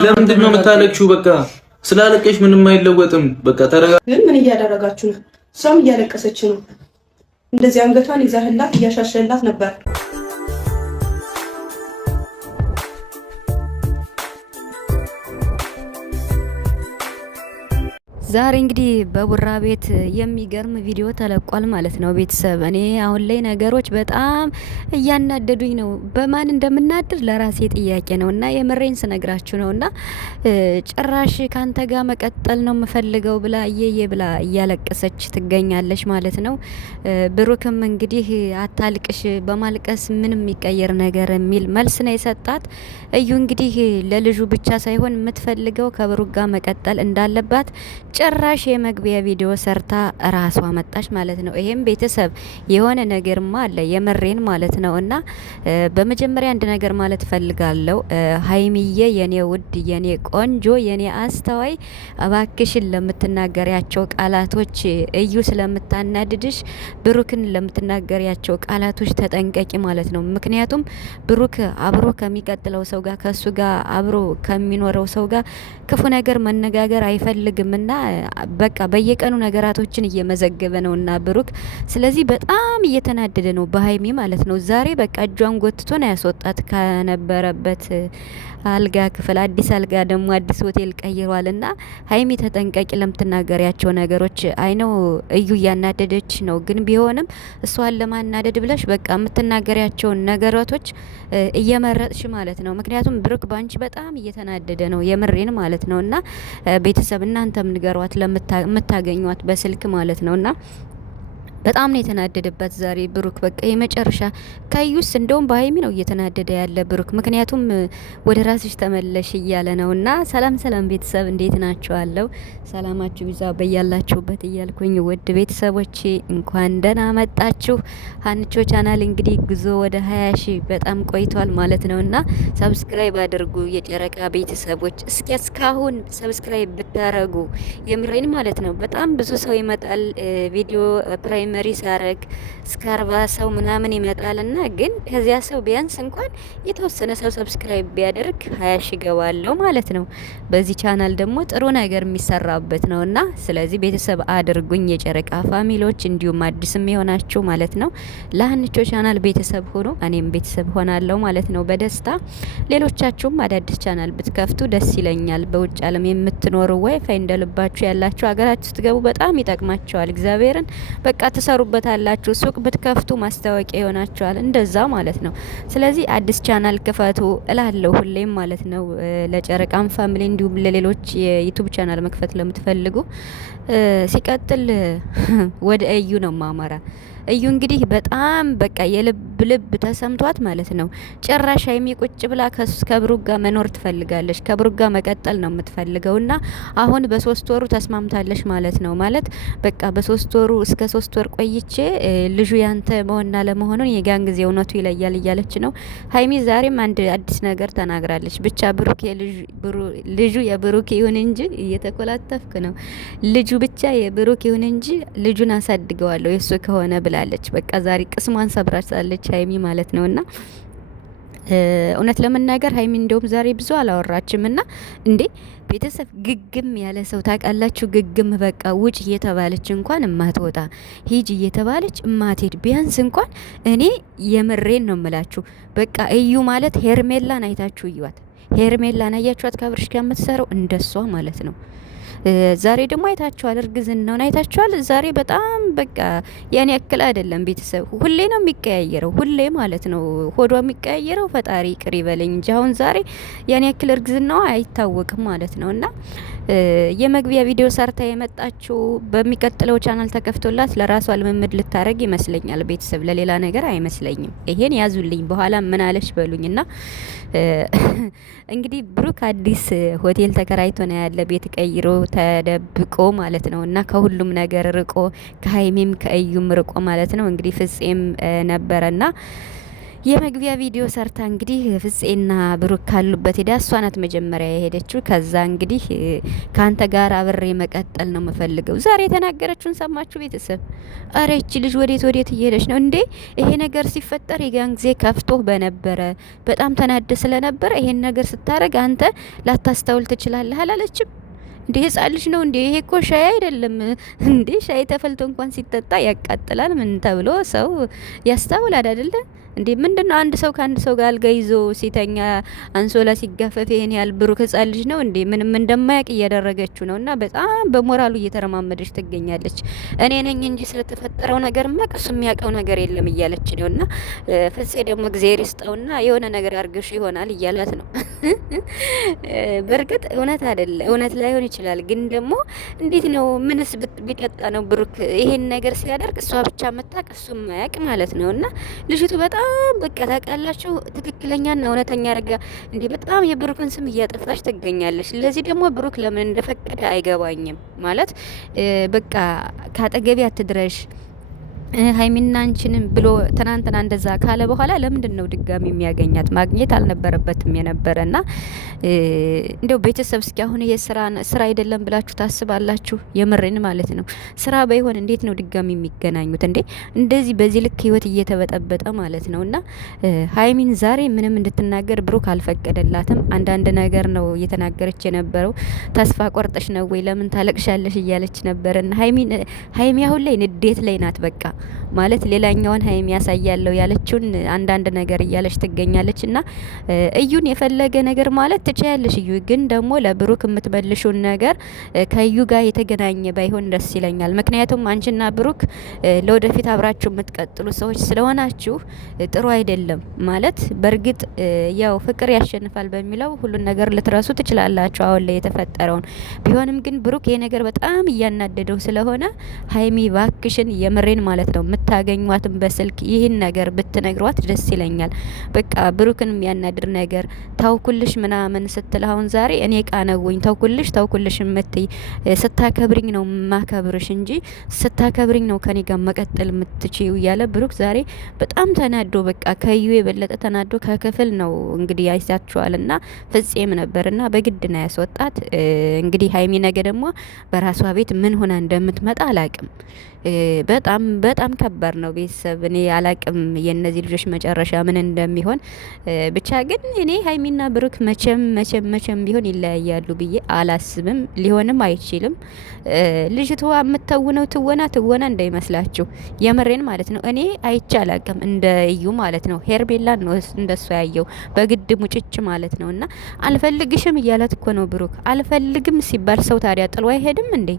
ለምንድን ነው የምታለቅሽው? በቃ ስላለቀሽ ምንም አይለወጥም። በቃ ተረጋ። ግን ምን እያደረጋችሁ ነው? እሷም እያለቀሰች ነው። እንደዚህ አንገቷን ይዛህላት እያሻሸላት ነበር። ዛሬ እንግዲህ በቡራ ቤት የሚገርም ቪዲዮ ተለቋል ማለት ነው። ቤተሰብ እኔ አሁን ላይ ነገሮች በጣም እያናደዱኝ ነው። በማን እንደምናድር ለራሴ ጥያቄ ነው እና የምሬን ስነግራችሁ ነው። እና ጭራሽ ካንተ ጋር መቀጠል ነው የምፈልገው ብላ እየየ ብላ እያለቀሰች ትገኛለች ማለት ነው። ብሩክም እንግዲህ አታልቅሽ፣ በማልቀስ ምንም የሚቀየር ነገር የሚል መልስ ነው የሰጣት። እዩ እንግዲህ ለልጁ ብቻ ሳይሆን የምትፈልገው ከብሩክ ጋር መቀጠል እንዳለባት ጭራሽ የመግቢያ ቪዲዮ ሰርታ ራሷ መጣች ማለት ነው። ይሄም ቤተሰብ የሆነ ነገርማ አለ የመሬን ማለት ነው። እና በመጀመሪያ አንድ ነገር ማለት ፈልጋለሁ። ሀይሚዬ የኔ ውድ የኔ ቆንጆ የኔ አስተዋይ እባክሽን ለምትናገሪያቸው ቃላቶች እዩ ስለምታናድድሽ ብሩክን ለምትናገሪያቸው ቃላቶች ተጠንቀቂ ማለት ነው። ምክንያቱም ብሩክ አብሮ ከሚቀጥለው ሰው ጋር ከሱ ጋር አብሮ ከሚኖረው ሰው ጋር ክፉ ነገር መነጋገር አይፈልግምና በቃ በየቀኑ ነገራቶችን እየመዘገበ ነውና ብሩክ ስለዚህ በጣም እየተናደደ ነው በሀይሚ ማለት ነው። ዛሬ በቃ እጇን ጎትቶ ነው ያስወጣት ከነበረበት አልጋ ክፍል አዲስ አልጋ ደግሞ አዲስ ሆቴል ቀይሯልና ሀይሚ ተጠንቀቂ ለምትናገሪያቸው ነገሮች። አይነው እዩ እያናደደች ነው፣ ግን ቢሆንም እሷን ለማናደድ ብለሽ በቃ የምትናገሪያቸውን ነገራቶች እየመረጥሽ ማለት ነው። ምክንያቱም ብሩክ ባንቺ በጣም እየተናደደ ነው የምሬን ማለት ነውና ቤተሰብ እናንተም ንገሯት ለምታገኟት በስልክ ማለት ነውና በጣም ነው የተናደደበት ዛሬ ብሩክ። በቃ የመጨረሻ ካዩስ እንደውም በሀይሚ ነው እየተናደደ ያለ ብሩክ። ምክንያቱም ወደ ራስሽ ተመለሽ እያለ ነውና። ሰላም ሰላም ቤተሰብ እንዴት ናችኋለሁ? ሰላማችሁ ይዛ በያላችሁበት እያልኩኝ ውድ ቤተሰቦቼ እንኳን ደህና መጣችሁ። ሀንቾ ቻናል እንግዲህ ጉዞ ወደ 20 ሺህ በጣም ቆይቷል ማለት ነውና ሰብስክራይብ አድርጉ የጨረቃ ቤተሰቦች። እስካሁን ሰብስክራይብ ብታረጉ የምሬን ማለት ነው በጣም ብዙ ሰው ይመጣል ቪዲዮ ፕራይመሪ ሳረግ እስከ 40 ሰው ምናምን ይመጣልና ግን ከዚያ ሰው ቢያንስ እንኳን የተወሰነ ሰው ሰብስክራይብ ቢያደርግ 20 ሺህ ገባለው ማለት ነው። በዚህ ቻናል ደግሞ ጥሩ ነገር የሚሰራበት ነውና ስለዚህ ቤተሰብ አድርጉኝ የጨረቃ ፋሚሊዎች፣ እንዲሁም አዲስም የሆናችሁ ማለት ነው ለሀንቾ ቻናል ቤተሰብ ሆኖ እኔም ቤተሰብ ሆናለሁ ማለት ነው በደስታ። ሌሎቻችሁም አዳዲስ ቻናል ብትከፍቱ ደስ ይለኛል። በውጭ ዓለም የምትኖሩ ዋይፋይ እንደልባችሁ ያላችሁ ሀገራችሁ ስትገቡ በጣም ይጠቅማቸዋል። እግዚአብሔርን በቃ ትሰሩበታላችሁ። ሱቅ ብትከፍቱ ማስታወቂያ ይሆናችኋል እንደዛ ማለት ነው። ስለዚህ አዲስ ቻናል ክፈቱ እላለሁ ሁሌም ማለት ነው ለጨረቃም ፋሚሊ እንዲሁም ለሌሎች የዩቲዩብ ቻናል መክፈት ለምትፈልጉ። ሲቀጥል ወደ እዩ ነው ማማራ። እዩ እንግዲህ በጣም በቃ የልብ ተሰምቷት ማለት ነው። ጭራሽ ሀይሚ ቁጭ ብላ ከብሩክ ጋር መኖር ትፈልጋለች፣ ከብሩክ ጋር መቀጠል ነው የምትፈልገውና አሁን በ3 ወሩ ተስማምታለች ማለት ነው። ማለት በቃ በ3 ወሩ እስከ 3 ወር ቆይቼ ልጁ ያንተ መሆንና ለመሆኑን የጋን ጊዜ እውነቱ ይለያል እያለች ነው ሀይሚ። ዛሬም አንድ አዲስ ነገር ተናግራለች። ብቻ ብሩክ ልጁ የብሩክ ይሁን እንጂ እየተኮላተፍክ ነው። ልጁ ብቻ የብሩክ ይሁን እንጂ ልጁን አሳድገዋለሁ የሱ ከሆነ ብላለች። በቃ ዛሬ ቅስሟን ሰብራታለች ሀይሚ ማለት ነውና እውነት ለመናገር ሀይሚ እንደውም ዛሬ ብዙ አላወራችም እና እንዴ ቤተሰብ ግግም ያለ ሰው ታውቃላችሁ። ግግም በቃ ውጭ እየተባለች እንኳን እማትወጣ ሂጅ እየተባለች እማትሄድ ቢያንስ እንኳን እኔ የምሬን ነው እምላችሁ። በቃ እዩ ማለት ሄርሜላን አይታችሁ እዩዋት። ሄርሜላን አያችኋት ከአብርሽ ጋር የምትሰራው እንደሷ ማለት ነው። ዛሬ ደግሞ አይታችኋል፣ እርግዝናውን አይታችኋል። ዛሬ በጣም በቃ ያኔ ያክል አይደለም ቤተሰብ። ሁሌ ነው የሚቀያየረው፣ ሁሌ ማለት ነው ሆዷ የሚቀያየረው። ፈጣሪ ቅር ይበለኝ እንጂ አሁን ዛሬ ያኔ ያክል እርግዝናዋ አይታወቅም ማለት ነውና የመግቢያ ቪዲዮ ሰርታ የመጣችው በሚቀጥለው ቻናል ተከፍቶላት ለራሷ ልምምድ ልታረግ ይመስለኛል ቤተሰብ፣ ለሌላ ነገር አይመስለኝም። ይሄን ያዙልኝ፣ በኋላ ምን አለሽ በሉኝና እንግዲህ ብሩክ አዲስ ሆቴል ተከራይቶ ነው ያለ፣ ቤት ቀይሮ ተደብቆ ማለት ነው እና ከሁሉም ነገር ርቆ ከሀይሜም ከእዩም ርቆ ማለት ነው። እንግዲህ ፍጼም ነበረና የመግቢያ ቪዲዮ ሰርታ እንግዲህ ፍፄና ብሩክ ካሉበት ሄዳ እሷ ናት መጀመሪያ የሄደችው። ከዛ እንግዲህ ካንተ ጋር አብሬ መቀጠል ነው የምፈልገው። ዛሬ የተናገረችውን ሰማችሁ ቤተሰብ? አረ እቺ ልጅ ወዴት እየሄደች ነው እንዴ? ይሄ ነገር ሲፈጠር የጋን ጊዜ ከፍቶ በነበረ በጣም ተናደ ስለነበረ ይሄን ነገር ስታረግ አንተ ላታስተውል ትችላለህ አላለችም እንዴ? ህጻን ልጅ ነው እንዴ? ይሄ እኮ ሻይ አይደለም እንዴ? ሻይ ተፈልቶ እንኳን ሲጠጣ ያቃጥላል። ምን ተብሎ ሰው ያስተውላል አይደለ እንዴ? ምንድነው አንድ ሰው ከአንድ ሰው ጋር አልጋ ይዞ ሲተኛ አንሶላ ሲጋፈፍ ይሄን ያህል ብሩክ ህጻን ልጅ ነው እንዴ? ምንም እንደማያውቅ እያደረገችው ነውና በጣም በሞራሉ እየተረማመደች ትገኛለች። እኔ ነኝ እንጂ ስለተፈጠረው ነገር ማቀሱ የሚያውቀው ነገር የለም እያለች ነውና ፍፄ ደግሞ እግዚአብሔር ይስጠውና የሆነ ነገር አርገሽ ይሆናል እያላት ነው። በርግጥ እውነት አይደለ እውነት ላይሆን ይችላል፣ ግን ደግሞ እንዴት ነው ምንስ ቢጠጣ ነው ብሩክ ይሄን ነገር ሲያደርግ እሷ ብቻ መታቅ እሱ ማያውቅ ማለት ነውና ልጅቱ በጣም በቃ ታውቃላችሁ ትክክለኛና እውነተኛ አድርጋ እንዴ በጣም የብሩክን ስም እያጠፋች ትገኛለች። ለዚህ ደግሞ ብሩክ ለምን እንደፈቀደ አይገባኝም። ማለት በቃ ካጠገቢ አትድረሽ ሀይሚና አንቺንም ብሎ ትናንትና እንደዛ ካለ በኋላ ለምንድን ነው ድጋሚ የሚያገኛት? ማግኘት አልነበረበትም የነበረና እንደው ቤተሰብ እስኪ አሁን ይሄ ስራ አይደለም ብላችሁ ታስባላችሁ? የምሬን ማለት ነው። ስራ ባይሆን እንዴት ነው ድጋሚ የሚገናኙት እንዴ? እንደዚህ በዚህ ልክ ህይወት እየተበጠበጠ ማለት ነውና ሀይሚን ዛሬ ምንም እንድትናገር ብሩክ አልፈቀደላትም። አንዳንድ ነገር ነው እየተናገረች የነበረው። ተስፋ ቆርጠሽ ነው ወይ ለምን ታለቅሻለሽ እያለች ነበርና ሀይሚ አሁን ላይ ንዴት ላይ ናት በቃ ማለት ሌላኛውን ሀይሚ ያሳያለው ያለችውን አንዳንድ ነገር እያለች ትገኛለች። እና እዩን የፈለገ ነገር ማለት ትችያለሽ እዩ፣ ግን ደግሞ ለብሩክ የምትበልሹን ነገር ከእዩ ጋር የተገናኘ ባይሆን ደስ ይለኛል። ምክንያቱም አንቺና ብሩክ ለወደፊት አብራችሁ የምትቀጥሉ ሰዎች ስለሆናችሁ ጥሩ አይደለም ማለት። በእርግጥ ያው ፍቅር ያሸንፋል በሚለው ሁሉን ነገር ልትረሱ ትችላላችሁ አሁን ላይ የተፈጠረውን። ቢሆንም ግን ብሩክ ይሄ ነገር በጣም እያናደደው ስለሆነ ሀይሚ ባክሽን የምሬን ማለት ነው የምታገኟትም በስልክ ይህን ነገር ብትነግሯት ደስ ይለኛል። በቃ ብሩክን የሚያናድር ነገር ታውኩልሽ ምናምን ስትል አሁን ዛሬ እኔ ቃነውኝ ታውኩልሽ የምትይ ስታከብሪኝ ነው ማከብርሽ እንጂ ስታከብሪኝ ነው ከኔ ጋር መቀጠል የምትችይው እያለ ብሩክ ዛሬ በጣም ተናዶ በቃ ከዩ የበለጠ ተናዶ ከክፍል ነው እንግዲህ አይሳችኋልና ፍፄም ነበርና በግድ ነው ያስወጣት። እንግዲህ ሀይሚ ነገ ደግሞ በራሷ ቤት ምን ሆና እንደምትመጣ አላቅም። በጣም ከባድ ነው ቤተሰብ። እኔ አላቅም የነዚህ ልጆች መጨረሻ ምን እንደሚሆን። ብቻ ግን እኔ ሀይሚና ብሩክ መቼም ቢሆን ይለያያሉ ብዬ አላስብም። ሊሆንም አይችልም። ልጅቷ የምትተውነው ትወና እንዳይመስላችሁ የምሬን ማለት ነው። እኔ አይቼ አላቅም እንደ እዩ ማለት ነው። ሄርቤላ ነው እንደሱ ያየው በግድ ሙጭጭ ማለት ነው። እና አልፈልግሽም እያላት እኮ ነው ብሩክ። አልፈልግም ሲባል ሰው ታዲያ ጥሎ አይሄድም እንዴ?